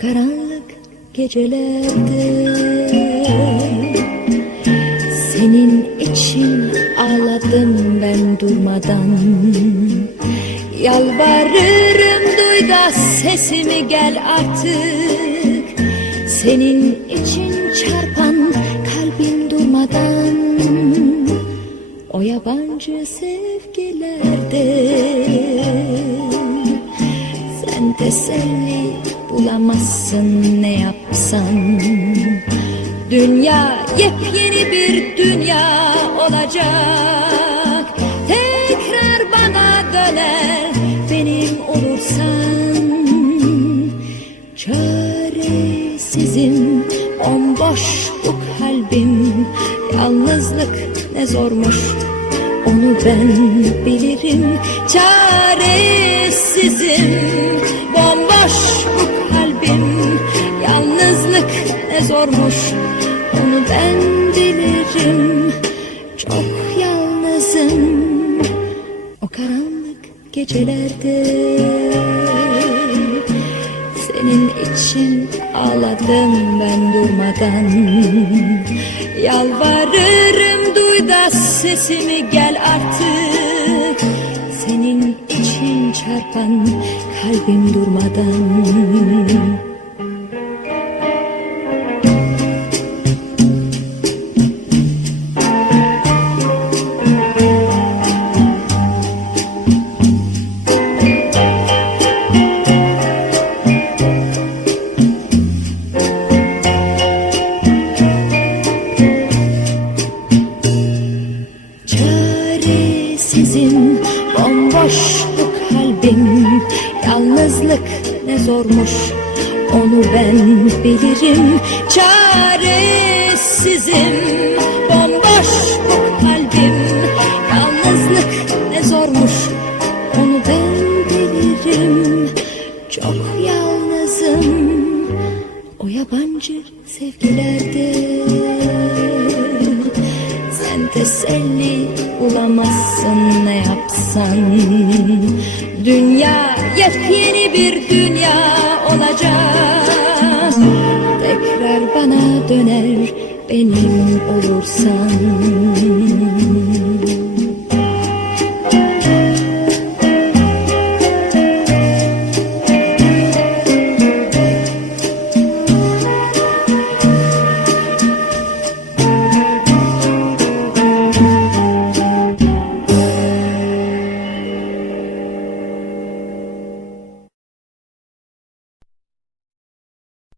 Karanlık gecelerde Senin için ağladım ben durmadan Yalvarırım duy da sesimi gel artık. Senin için çarpan kalbim durmadan O yabancı sevgilerde. Sen teselli bulamazsın ne yapsan? Dünya yepyeni bir dünya olacak Çaresizim bomboş bu kalbim. Yalnızlık ne zormuş onu ben bilirim. Çaresizim Bomboş bu kalbim. Yalnızlık ne zormuş Onu ben bilirim. Çok yalnızım O karanlık gecelerde senin için ağladım ben durmadan. Yalvarırım duy da sesimi gel artık. Senin için çarpan kalbim durmadan Çaresizim bomboş bu kalbim. Yalnızlık ne zormuş onu ben bilirim. Çaresizim bomboş bu kalbim. Yalnızlık ne zormuş onu ben bilirim. Çok yalnızım o yabancı sevgilerde teselli bulamazsın ne yapsan. Dünya yepyeni bir dünya olacak. Tekrar bana döner benim olursan